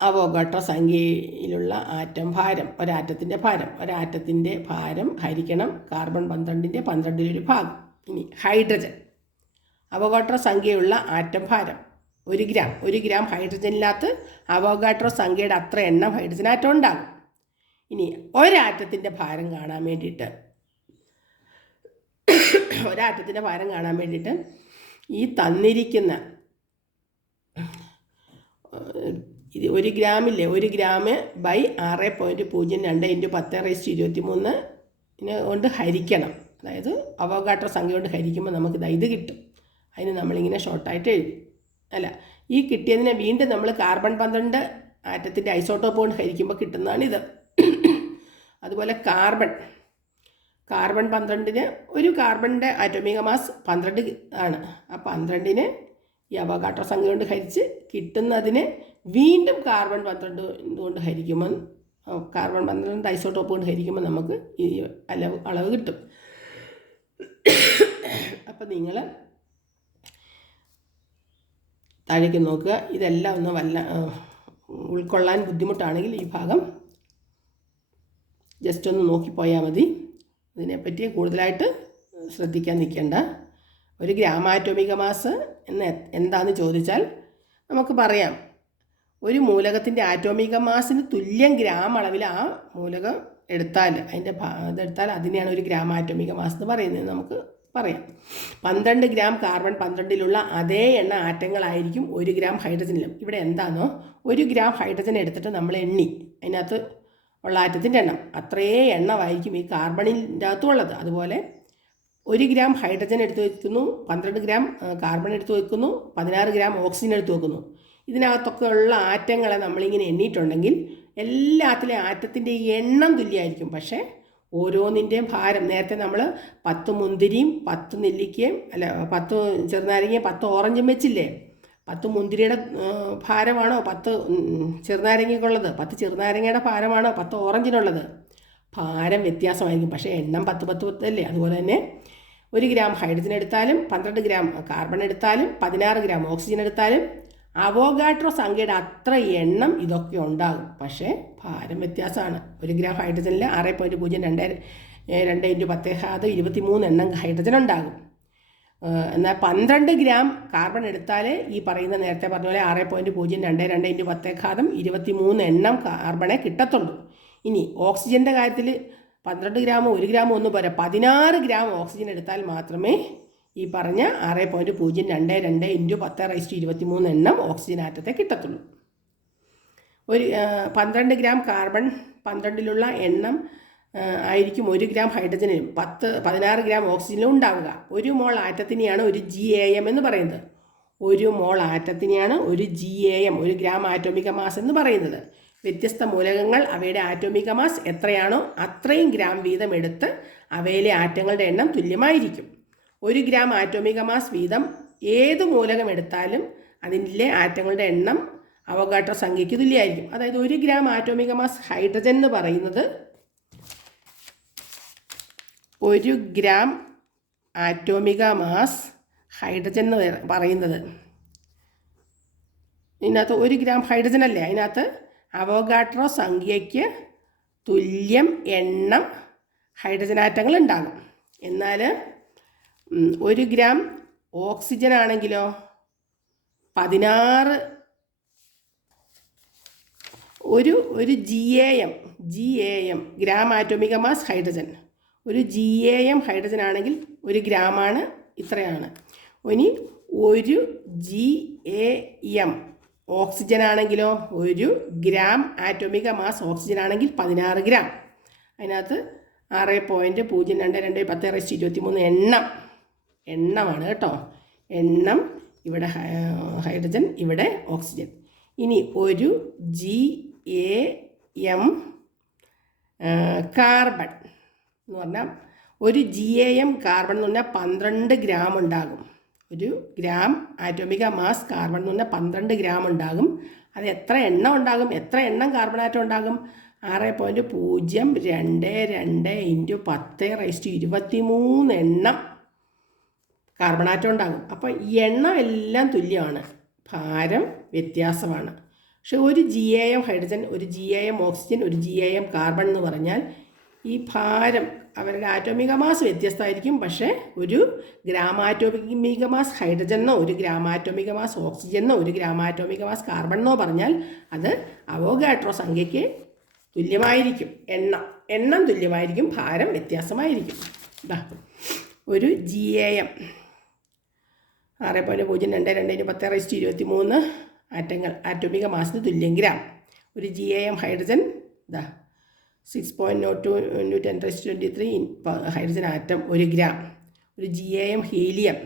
അവോഗാട്ടോ സംഖ്യയിലുള്ള ആറ്റം ഭാരം ഒരാറ്റത്തിന്റെ ഭാരം ഒരാറ്റത്തിന്റെ ഭാരം ഹരിക്കണം കാർബൺ പന്ത്രണ്ടിന്റെ പന്ത്രണ്ടിലൊരു ഭാഗം. ഇനി ഹൈഡ്രജൻ. അവോഗാട്രോ സംഖ്യയുള്ള ആറ്റം ഭാരം ഒരു ഗ്രാം. ഒരു ഗ്രാം ഹൈഡ്രജനിനകത്ത് അവോഗാട്രോ സംഖ്യയുടെ അത്ര എണ്ണം ഹൈഡ്രജൻ ആറ്റം ഉണ്ടാകും. ഇനി ഒരാറ്റത്തിന്റെ ഭാരം കാണാൻ വേണ്ടിയിട്ട് ഒരാറ്റത്തിന്റെ ഭാരം കാണാൻ വേണ്ടിയിട്ട് ഈ തന്നിരിക്കുന്ന ഇത് ഒരു ഗ്രാമില്ലേ ഒരു ഗ്രാമ് ബൈ ആറ് പോയിന്റ് പൂജ്യം രണ്ട് ഇന്റു പത്ത് റേസ്റ്റ് ഇരുപത്തി മൂന്ന് കൊണ്ട് ഹരിക്കണം. അതായത് അവകാട്ടോ സംഖ്യ കൊണ്ട് ഹരിക്കുമ്പോൾ നമുക്ക് ഇത് കിട്ടും. അതിന് നമ്മളിങ്ങനെ ഷോർട്ടായിട്ട് എഴുതി. അല്ല ഈ കിട്ടിയതിനെ വീണ്ടും നമ്മൾ കാർബൺ പന്ത്രണ്ട് ആറ്റത്തിന്റെ ഐസോട്ടോപ്പ് കൊണ്ട് ഹരിക്കുമ്പോൾ കിട്ടുന്നതാണിത്. അതുപോലെ കാർബൺ കാർബൺ പന്ത്രണ്ടിന് ഒരു കാർബണിന്റെ ആറ്റോമിക മാസ് പന്ത്രണ്ട് ആണ്. ആ പന്ത്രണ്ടിന് ഈ അവകാട്ടോ സംഖ്യ കൊണ്ട് ഹരിച്ച് കിട്ടുന്നതിന് വീണ്ടും കാർബൺ പന്ത്രണ്ട് കൊണ്ട് ഹരിക്കുമ്പോൾ കാർബൺ പന്ത്രണ്ട് ഐസോട്ടോപ്പ് കൊണ്ട് ഹരിക്കുമ്പോൾ നമുക്ക് ഈ അലവ് അളവ് കിട്ടും. അപ്പം നിങ്ങൾ താഴേക്ക് നോക്കുക. ഇതെല്ലാം ഒന്ന് വല്ല ഉൾക്കൊള്ളാൻ ബുദ്ധിമുട്ടാണെങ്കിൽ ഈ ഭാഗം ജസ്റ്റ് ഒന്ന് നോക്കിപ്പോയാൽ മതി. ഇതിനെപ്പറ്റി കൂടുതലായിട്ട് ശ്രദ്ധിക്കാൻ നിൽക്കേണ്ട. ഒരു ഗ്രാമാറ്റോമിക മാസ് എന്ന് എന്താണെന്ന് ചോദിച്ചാൽ നമുക്ക് പറയാം. ഒരു മൂലകത്തിന്റെ ആറ്റോമിക മാസിന് തുല്യം ഗ്രാം അളവിൽ ആ മൂലകം എടുത്താൽ അതിന്റെ ഇതെടുത്താൽ അതിനെയാണ് ഒരു ഗ്രാം ആറ്റോമിക മാസ് എന്ന് പറയുന്നത് നമുക്ക് പറയാം. പന്ത്രണ്ട് ഗ്രാം കാർബൺ പന്ത്രണ്ടിലുള്ള അതേ എണ്ണ ആറ്റങ്ങളായിരിക്കും ഒരു ഗ്രാം ഹൈഡ്രജനിലും. ഇവിടെ എന്താണോ ഒരു ഗ്രാം ഹൈഡ്രജൻ എടുത്തിട്ട് നമ്മൾ എണ്ണി. അതിനകത്ത് ഉള്ള ആറ്റത്തിന്റെ എണ്ണം. അത്രയേ എണ്ണമായിരിക്കും ഈ കാർബണിന്റെ അകത്തുള്ളത്. അതുപോലെ ഒരു ഗ്രാം ഹൈഡ്രജൻ എടുത്ത് വയ്ക്കുന്നു പന്ത്രണ്ട് ഗ്രാം കാർബൺ എടുത്ത് വയ്ക്കുന്നു പതിനാറ് ഗ്രാം ഓക്സിജൻ എടുത്ത് വെക്കുന്നു ഇതിനകത്തൊക്കെ ഉള്ള ആറ്റങ്ങളെ നമ്മളിങ്ങനെ എണ്ണിയിട്ടുണ്ടെങ്കിൽ എല്ലാത്തിലെ ആറ്റത്തിന്റെ എണ്ണം തുല്യമായിരിക്കും. പക്ഷേ ഓരോന്നിന്റെയും ഭാരം നേരത്തെ നമ്മൾ പത്ത് മുന്തിരിയും പത്ത് നെല്ലിക്കയും അല്ല പത്ത് ചെറുനാരങ്ങയും പത്ത് ഓറഞ്ചും വെച്ചില്ലേ? പത്ത് മുന്തിരിയുടെ ഭാരമാണോ? പത്ത് ചെറുനാരങ്ങയ്ക്കുള്ളത്. പത്ത് ചെറുനാരങ്ങയുടെ ഭാരമാണോ? പത്ത് ഓറഞ്ചിനുള്ളത്. ഭാരം വ്യത്യാസമായിരിക്കും. പക്ഷേ എണ്ണം പത്ത് പത്ത് പത്തല്ലേ അതുപോലെ തന്നെ ഒരു ഗ്രാം ഹൈഡ്രജൻ എടുത്താലും പന്ത്രണ്ട് ഗ്രാം കാർബൺ എടുത്താലും പതിനാറ് ഗ്രാം ഓക്സിജൻ എടുത്താലും അവോഗാട്രോ സംഖ്യയുടെ അത്ര എണ്ണം ഇതൊക്കെ ഉണ്ടാകും. പക്ഷേ ഭാരം വ്യത്യാസമാണ്. ഒരു ഗ്രാം ഹൈഡ്രജനിൽ ആറ് പോയിന്റ് പൂജ്യം രണ്ട് രണ്ട് ഇന്റു പത്തേ ഹാത് ഇരുപത്തി മൂന്ന് എണ്ണം ഹൈഡ്രജൻ ഉണ്ടാകും. എന്നാൽ പന്ത്രണ്ട് ഗ്രാം കാർബൺ എടുത്താൽ ഈ പറയുന്ന നേരത്തെ പറഞ്ഞ പോലെ ആറ് പോയിന്റ് പൂജ്യം രണ്ട് രണ്ട് ഇന്റു പത്തേഘാതം ഇരുപത്തി മൂന്ന് എണ്ണം കാർബണെ കിട്ടത്തുള്ളൂ. ഇനി ഓക്സിജന്റെ കാര്യത്തിൽ പന്ത്രണ്ട് ഗ്രാമോ ഒരു ഗ്രാമോ ഒന്നും പോരാ. പതിനാറ് ഗ്രാം ഓക്സിജൻ എടുത്താൽ മാത്രമേ ഈ പറഞ്ഞ ആറ് പോയിന്റ് പൂജ്യം രണ്ട് രണ്ട് ഇന്റു പത്ത് റൈസ്റ്റ് ഇരുപത്തി മൂന്ന് എണ്ണം ഓക്സിജൻ ആറ്റത്തെ കിട്ടത്തുള്ളൂ. ഒരു പന്ത്രണ്ട് ഗ്രാം കാർബൺ പന്ത്രണ്ടിലുള്ള എണ്ണം ആയിരിക്കും ഒരു ഗ്രാം ഹൈഡ്രജനിലും. പത്ത് പതിനാറ് ഗ്രാം ഓക്സിജനും ഉണ്ടാവുക. ഒരു മോൾ ആറ്റത്തിനെയാണ് ഒരു ജി എ എം എന്ന് പറയുന്നത്. ഒരു മോൾ ആറ്റത്തിനെയാണ് ഒരു ജി എ എം ഒരു ഗ്രാം ആറ്റോമിക മാസ് എന്ന് പറയുന്നത്. വ്യത്യസ്ത മൂലകങ്ങൾ അവയുടെ ആറ്റോമിക മാസ് എത്രയാണോ അത്രയും ഗ്രാം വീതം എടുത്ത് അവയിലെ ആറ്റങ്ങളുടെ എണ്ണം തുല്യമായിരിക്കും. ഒരു ഗ്രാം ആറ്റോമിക മാസ് വീതം ഏത് മൂലകം എടുത്താലും അതിന്റെ ആറ്റങ്ങളുടെ എണ്ണം അവഗാട്രോ സംഖ്യയ്ക്ക് തുല്യമായിരിക്കും. അതായത് ഒരു ഗ്രാം ആറ്റോമിക മാസ് ഹൈഡ്രജൻ എന്ന് പറയുന്നത് ഒരു ഗ്രാം ആറ്റോമിക മാസ് ഹൈഡ്രജൻ എന്ന് പറയുന്നത്. ഇതിനകത്ത് ഒരു ഗ്രാം ഹൈഡ്രജൻ അല്ലേ? അതിനകത്ത് അവോഗാട്രോ സംഖ്യയ്ക്ക് തുല്യം എണ്ണം ഹൈഡ്രജൻ ആറ്റങ്ങൾ ഉണ്ടാകും. എന്നാൽ ഒരു ഗ്രാം ഓക്സിജൻ ആണെങ്കിലോ? പതിനാറ് ഒരു ഒരു G A M G A M gram atomic mass hydrogen. ഒരു ജി എ എം ഹൈഡ്രജൻ ആണെങ്കിൽ ഒരു ഗ്രാമാണ് ഇത്രയാണ്. ഇനി ഒരു ജി എ എം ഓക്സിജൻ ആണെങ്കിലോ ഒരു ഗ്രാം ആറ്റോമിക മാസ് ഓക്സിജൻ ആണെങ്കിൽ പതിനാറ് ഗ്രാം. അതിനകത്ത് ആറ് പോയിന്റ് പൂജ്യം രണ്ട് രണ്ട് പത്ത് റെസ്റ്റ് ഇരുപത്തി മൂന്ന് എണ്ണം. എണ്ണമാണ് കേട്ടോ. എണ്ണം ഇവിടെ ഹൈഡ്രജൻ ഇവിടെ ഓക്സിജൻ. ഇനി ഒരു ജി എ എം കാർബൺ. എന്ന് പറഞ്ഞാൽ ഒരു ജി എ എം കാർബൺ എന്ന് പറഞ്ഞാൽ പന്ത്രണ്ട് ഗ്രാം ഉണ്ടാകും. ഒരു ഗ്രാം ആറ്റോമിക മാസ് കാർബൺ എന്ന് പറഞ്ഞാൽ പന്ത്രണ്ട് ഗ്രാം ഉണ്ടാകും. അത് എത്ര എണ്ണം ഉണ്ടാകും? എത്ര എണ്ണം കാർബൺ ആറ്റം ഉണ്ടാകും? ആറ് പോയിന്റ് പൂജ്യം രണ്ട് രണ്ട് ഇന്റു പത്ത് റൈസ്റ്റ് ഇരുപത്തി മൂന്ന് എണ്ണം കാർബൺ ആറ്റം ഉണ്ടാകും. അപ്പോൾ ഈ എണ്ണം എല്ലാം തുല്യമാണ്. ഭാരം വ്യത്യാസമാണ്. പക്ഷെ ഒരു ജി എ എം ഹൈഡ്രജൻ ഒരു ജി എ എം ഓക്സിജൻ ഒരു ജി എ എം കാർബൺ എന്ന് പറഞ്ഞാൽ ഈ ഭാരം അവരുടെ ആറ്റോമിക മാസ് വ്യത്യസ്തമായിരിക്കും. പക്ഷേ ഒരു ഗ്രാമാറ്റോമിക മാസ് ഹൈഡ്രജൻ എന്നോ ഒരു ഗ്രാമാറ്റോമിക മാസ് ഓക്സിജൻ എന്നോ ഒരു ഗ്രാമാറ്റോമിക മാസ് കാർബൺ എന്നോ പറഞ്ഞാൽ അത് അവോഗാട്രോ സംഖ്യയ്ക്ക് തുല്യമായിരിക്കും. എണ്ണം എണ്ണം തുല്യമായിരിക്കും ഭാരം വ്യത്യാസമായിരിക്കും. ഇതാ ഒരു ജി എ എം ആറ് പോയിന്റ് പൂജ്യം രണ്ട് രണ്ടിന് പത്ത് റൈസ്റ്റ് ഇരുപത്തി മൂന്ന് ആറ്റങ്ങൾ ആറ്റോമിക മാസത്തിന് തുല്യം ഗ്രാം ഒരു ജി എ എം ഹൈഡ്രജൻ ഇതാ six point nought two into ten raised twenty three hydrogen atom ഒരു ഗ്രാം ഒരു ജി എ എം ഹീലിയം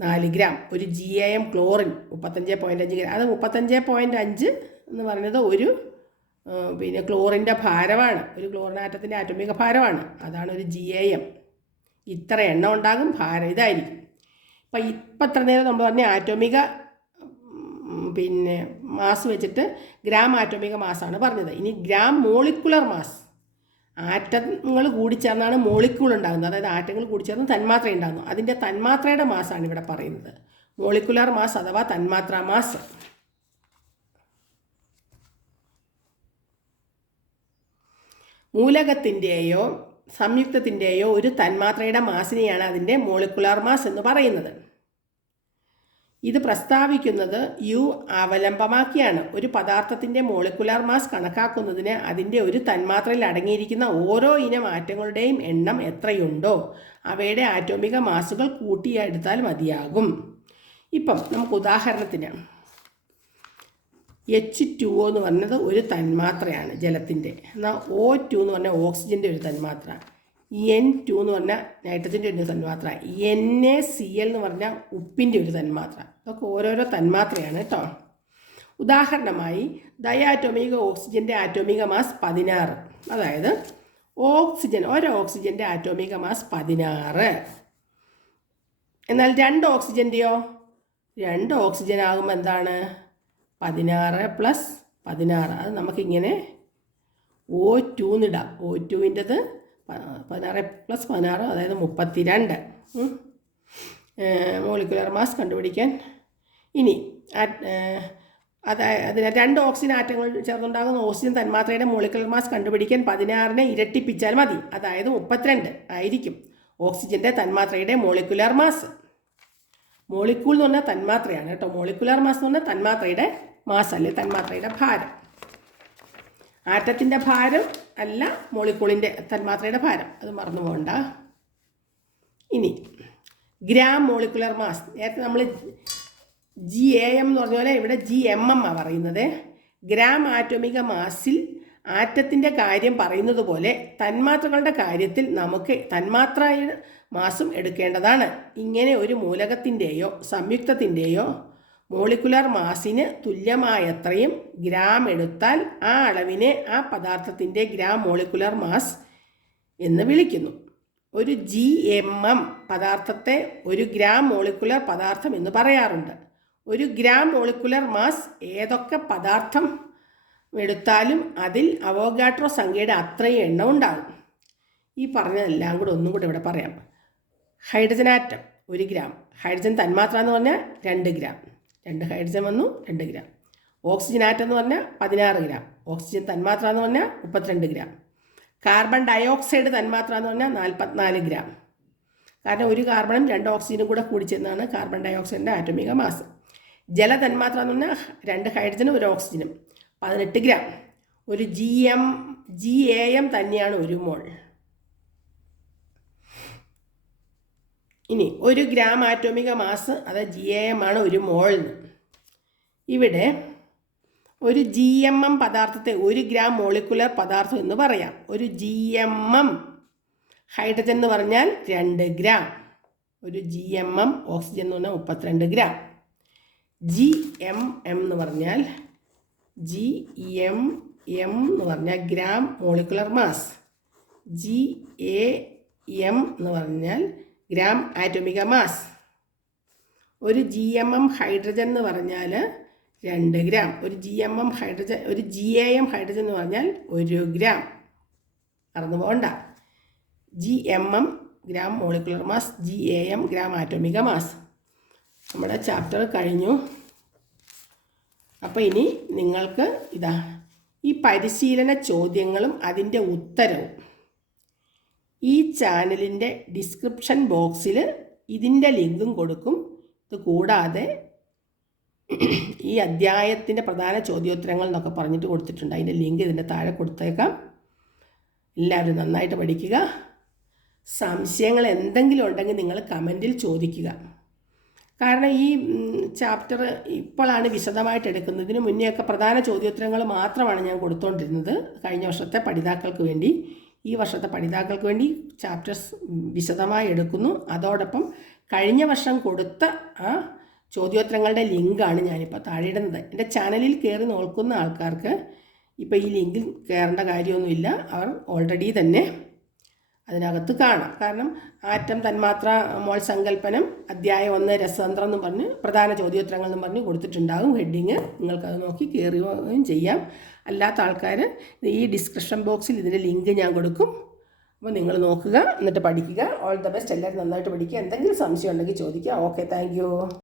നാല് ഗ്രാം ഒരു ജി എ എം ക്ലോറിൻ മുപ്പത്തഞ്ച് പോയിന്റ് അഞ്ച് ഗ്രാം അത് മുപ്പത്തഞ്ച് പോയിന്റ് അഞ്ച് എന്ന് പറയുന്നത് ഒരു പിന്നെ ക്ലോറിന്റെ ഭാരമാണ്. ഒരു ക്ലോറിൻ ആറ്റത്തിന്റെ ആറ്റോമിക ഭാരമാണ്. അതാണ് ഒരു ജി എ എം ഇത്ര എണ്ണം ഉണ്ടാകും ഭാരം ഇതായിരിക്കും. അപ്പം ഇപ്പം ഇത്ര നേരം നമ്മൾ പറഞ്ഞ ആറ്റോമിക പിന്നെ മാസ് വെച്ചിട്ട് ഗ്രാം ആറ്റോമിക മാസാണ് പറഞ്ഞത്. ഇനി ഗ്രാം മോളിക്കുലർ മാസ്. ആറ്റങ്ങൾ കൂടിച്ചേർന്നാണ് മോളിക്യൂൾ ഉണ്ടാകുന്നത്. അതായത് ആറ്റങ്ങൾ കൂടിച്ചേർന്ന് തന്മാത്ര ഉണ്ടാകുന്നു. അതിന്റെ തന്മാത്രയുടെ മാസാണ് ഇവിടെ പറയുന്നത്. മോളിക്കുലർ മാസ് അഥവാ തന്മാത്ര മാസ്. മൂലകത്തിന്റെയോ സംയുക്തത്തിന്റെയോ ഒരു തന്മാത്രയുടെ മാസിനെയാണ് അതിന്റെ മോളിക്കുലാർ മാസ് എന്ന് പറയുന്നത്. ഇത് പ്രസ്താവിക്കുന്നത് യു അവലംബമാക്കിയാണ്. ഒരു പദാർത്ഥത്തിന്റെ മോളിക്കുലാർ മാസ് കണക്കാക്കുന്നതിന് അതിന്റെ ഒരു തന്മാത്രയിൽ അടങ്ങിയിരിക്കുന്ന ഓരോ ഇനം ആറ്റങ്ങളുടെയും എണ്ണം എത്രയുണ്ടോ അവയുടെ ആറ്റോമിക മാസുകൾ കൂട്ടിയെടുത്താൽ മതിയാകും. ഇപ്പം നമുക്ക് ഉദാഹരണത്തിന് എച്ച് ടു ഒ എന്ന് പറഞ്ഞത് ഒരു തന്മാത്രയാണ് ജലത്തിന്റെ എന്നാൽ ഒ ടു എന്ന് പറഞ്ഞാൽ ഓക്സിജന്റെ ഒരു തന്മാത്ര. എൻ ടു എന്ന് പറഞ്ഞാൽ നൈട്രജന്റെ ഒരു തന്മാത്ര. എൻ എ സി എൽ എന്ന് പറഞ്ഞാൽ ഉപ്പിന്റെ ഒരു തന്മാത്ര. ഇതൊക്കെ ഓരോരോ തന്മാത്രയാണ് കേട്ടോ ഉദാഹരണമായി ഡയാറ്റോമിക ഓക്സിജന്റെ ആറ്റോമിക മാസ് പതിനാറ്. അതായത് ഓക്സിജൻ ഒരു ഓക്സിജന്റെ ആറ്റോമിക മാസ് പതിനാറ്. എന്നാൽ രണ്ട് ഓക്സിജന്റെയോ രണ്ട് ഓക്സിജൻ ആകുമ്പോൾ എന്താണ്? പതിനാറ് പ്ലസ് പതിനാറ്. അത് നമുക്കിങ്ങനെ ഒ എന്നിടാം ഒ ടുവിന്റെത് പതിനാറ് പ്ലസ് പതിനാറ് അതായത് മുപ്പത്തിരണ്ട്. മോളിക്കുലർ മാസ് കണ്ടുപിടിക്കാൻ ഇനി അതായത് അതിന് രണ്ട് ഓക്സിജൻ ആറ്റങ്ങൾ ചേർന്നുണ്ടാകുന്ന ഓക്സിജൻ തന്മാത്രയുടെ മോളിക്കുലർ മാസ് കണ്ടുപിടിക്കാൻ പതിനാറിനെ ഇരട്ടിപ്പിച്ചാൽ മതി. അതായത് മുപ്പത്തിരണ്ട് ആയിരിക്കും ഓക്സിജന്റെ തന്മാത്രയുടെ മോളിക്കുലർ മാസ്. മോളിക്കൂൾ എന്ന് പറഞ്ഞാൽ തന്മാത്രയാണ് കേട്ടോ. മോളിക്കുലർ മാസ് എന്ന് പറഞ്ഞാൽ തന്മാത്രയുടെ മാസ് അല്ലെ തന്മാത്രയുടെ ഭാരം. ആറ്റത്തിന്റെ ഭാരം അല്ല മോളിക്കൂളിന്റെ തന്മാത്രയുടെ ഭാരം. അത് മറന്നു പോകണ്ട. ഇനി ഗ്രാം മോളിക്കുലർ മാസ്. നേരത്തെ നമ്മൾ ജി എ എം എന്ന് പറഞ്ഞ പോലെ ഇവിടെ ജി എം എം ആണ് പറയുന്നത്. ഗ്രാം ആറ്റോമിക മാസിൽ ആറ്റത്തിന്റെ കാര്യം പറയുന്നത് പോലെ തന്മാത്രകളുടെ കാര്യത്തിൽ നമുക്ക് തന്മാത്രയുടെ മാസം എടുക്കേണ്ടതാണ്. ഇങ്ങനെ ഒരു മൂലകത്തിന്റെയോ സംയുക്തത്തിന്റെയോ മോളിക്കുലർ മാസിന് തുല്യമായത്രയും ഗ്രാം എടുത്താൽ ആ അളവിനെ ആ പദാർത്ഥത്തിന്റെ ഗ്രാം മോളിക്കുലർ മാസ് എന്ന് വിളിക്കുന്നു. ഒരു ജി എം എം പദാർത്ഥത്തെ ഒരു ഗ്രാം മോളിക്കുലർ പദാർത്ഥം എന്ന് പറയാറുണ്ട്. ഒരു ഗ്രാം മോളിക്കുലർ മാസ് ഏതൊക്കെ പദാർത്ഥം എടുത്താലും അതിൽ അവോഗാട്രോ സംഖ്യയുടെ അത്രയും എണ്ണം ഉണ്ടാകും. ഈ പറഞ്ഞതെല്ലാം കൂടെ ഒന്നും കൂടെ ഇവിടെ പറയാം. ഹൈഡ്രജൻ ആറ്റം ഒരു ഗ്രാം. ഹൈഡ്രജൻ തന്മാത്ര എന്ന് പറഞ്ഞാൽ രണ്ട് ഗ്രാം. രണ്ട് ഹൈഡ്രജൻ വന്നു രണ്ട് ഗ്രാം. ഓക്സിജൻ ആറ്റം എന്ന് പറഞ്ഞാൽ പതിനാറ് ഗ്രാം. ഓക്സിജൻ തന്മാത്ര എന്ന് പറഞ്ഞാൽ മുപ്പത്തിരണ്ട് ഗ്രാം. കാർബൺ ഡയോക്സൈഡ് തന്മാത്ര എന്ന് പറഞ്ഞാൽ നാൽപ്പത്തിനാല് ഗ്രാം. കാരണം ഒരു കാർബണും രണ്ട് ഓക്സിജനും കൂടെ കൂടിച്ചെന്നാണ് കാർബൺ ഡയോക്സൈഡിന്റെ ആറ്റോമിക മാസ്. ജല തന്മാത്ര എന്ന് പറഞ്ഞാൽ രണ്ട് ഹൈഡ്രജനും ഒരു ഓക്സിജനും. പതിനെട്ട് ഗ്രാം. ഒരു G M G A M തന്നെയാണ് ഒരു മോൾ. ഇനി ഒരു ഗ്രാം ആറ്റോമിക മാസ് അതായത് ജി എ എം ആണ് ഒരു മോൾ ഇവിടെ ഒരു ജി എം എം പദാർത്ഥത്തെ ഒരു ഗ്രാം മോളിക്കുലർ പദാർത്ഥം എന്ന് പറയാം. ഒരു ജി എം എം ഹൈഡ്രജൻ എന്ന് പറഞ്ഞാൽ രണ്ട് ഗ്രാം. ഒരു ജി എം എം ഓക്സിജൻ എന്ന് പറഞ്ഞാൽ മുപ്പത്തിരണ്ട് ഗ്രാം. ജി എം എം എന്ന് പറഞ്ഞാൽ ജി എം എം എന്ന് പറഞ്ഞാൽ gram molecular mass. G A M എന്ന് പറഞ്ഞാൽ ഗ്രാം ആറ്റോമിക മാസ്. ഒരു ജി എം എം ഹൈഡ്രജൻ എന്ന് പറഞ്ഞാൽ രണ്ട് ഗ്രാം. ഒരു ജി എം എം ഹൈഡ്രജൻ ഒരു ജി എ എം ഹൈഡ്രജൻ എന്ന് പറഞ്ഞാൽ ഒരു ഗ്രാം. മറന്നു പോകണ്ട. G M M gram molecular mass G A M gram atomic mass. നമ്മുടെ ചാപ്റ്റർ കഴിഞ്ഞു. അപ്പോൾ ഇനി നിങ്ങൾക്ക് ഇതാ ഈ പരിശീലന ചോദ്യങ്ങളും അതിന്റെ ഉത്തരവും. ഈ ചാനലിന്റെ ഡിസ്ക്രിപ്ഷൻ ബോക്സിൽ ഇതിന്റെ ലിങ്കും കൊടുക്കും. ഇത് കൂടാതെ ഈ അധ്യായത്തിന്റെ പ്രധാന ചോദ്യോത്തരങ്ങൾ എന്നൊക്കെ പറഞ്ഞിട്ട് കൊടുത്തിട്ടുണ്ട്. അതിന്റെ ലിങ്ക് ഇതിന്റെ താഴെ കൊടുത്തേക്കാം. എല്ലാവരും നന്നായിട്ട് പഠിക്കുക. സംശയങ്ങൾ എന്തെങ്കിലും ഉണ്ടെങ്കിൽ നിങ്ങൾ കമന്റിൽ ചോദിക്കുക. കാരണം ഈ ചാപ്റ്റർ ഇപ്പോഴാണ് വിശദമായിട്ട് എടുക്കുന്നത് ഇതിന് മുന്നെയൊക്കെ പ്രധാന ചോദ്യോത്തരങ്ങൾ മാത്രമാണ് ഞാൻ കൊടുത്തുകൊണ്ടിരുന്നത് കഴിഞ്ഞ വർഷത്തെ പഠിതാക്കൾക്ക് വേണ്ടി. ഈ വർഷത്തെ പഠിതാക്കൾക്ക് വേണ്ടി ചാപ്റ്റേഴ്സ് വിശദമായി എടുക്കുന്നു. അതോടൊപ്പം കഴിഞ്ഞ വർഷം കൊടുത്ത ആ ചോദ്യോത്തരങ്ങളുടെ ലിങ്കാണ് ഞാനിപ്പോൾ താഴെ ഇടുന്നത്. എന്റെ ചാനലിൽ കയറി നോക്കുന്ന ആൾക്കാർക്ക് ഇപ്പോൾ ഈ ലിങ്കിൽ കയറേണ്ട കാര്യമൊന്നുമില്ല. അവർ ഓൾറെഡി തന്നെ അതിനകത്ത് കാണാം. കാരണം ആറ്റം തന്മാത്ര മോൾ സങ്കല്പനം അധ്യായം ഒന്ന് രസതന്ത്രം എന്നും പറഞ്ഞ് പ്രധാന ചോദ്യോത്തരങ്ങൾ എന്ന് പറഞ്ഞ് കൊടുത്തിട്ടുണ്ടാകും. ഹെഡിങ് നിങ്ങൾക്കത് നോക്കി കയറുകയും ചെയ്യാം. അല്ലാത്ത ആൾക്കാർ ഈ ഡിസ്ക്രിപ്ഷൻ ബോക്സിൽ ഇതിന്റെ ലിങ്ക് ഞാൻ കൊടുക്കും. അപ്പോൾ നിങ്ങൾ നോക്കുക എന്നിട്ട് പഠിക്കുക. ഓൾ ദ ബെസ്റ്റ് എല്ലാവരും നന്നായിട്ട് പഠിക്കുക. എന്തെങ്കിലും സംശയം ഉണ്ടെങ്കിൽ ചോദിക്കുക. Okay thank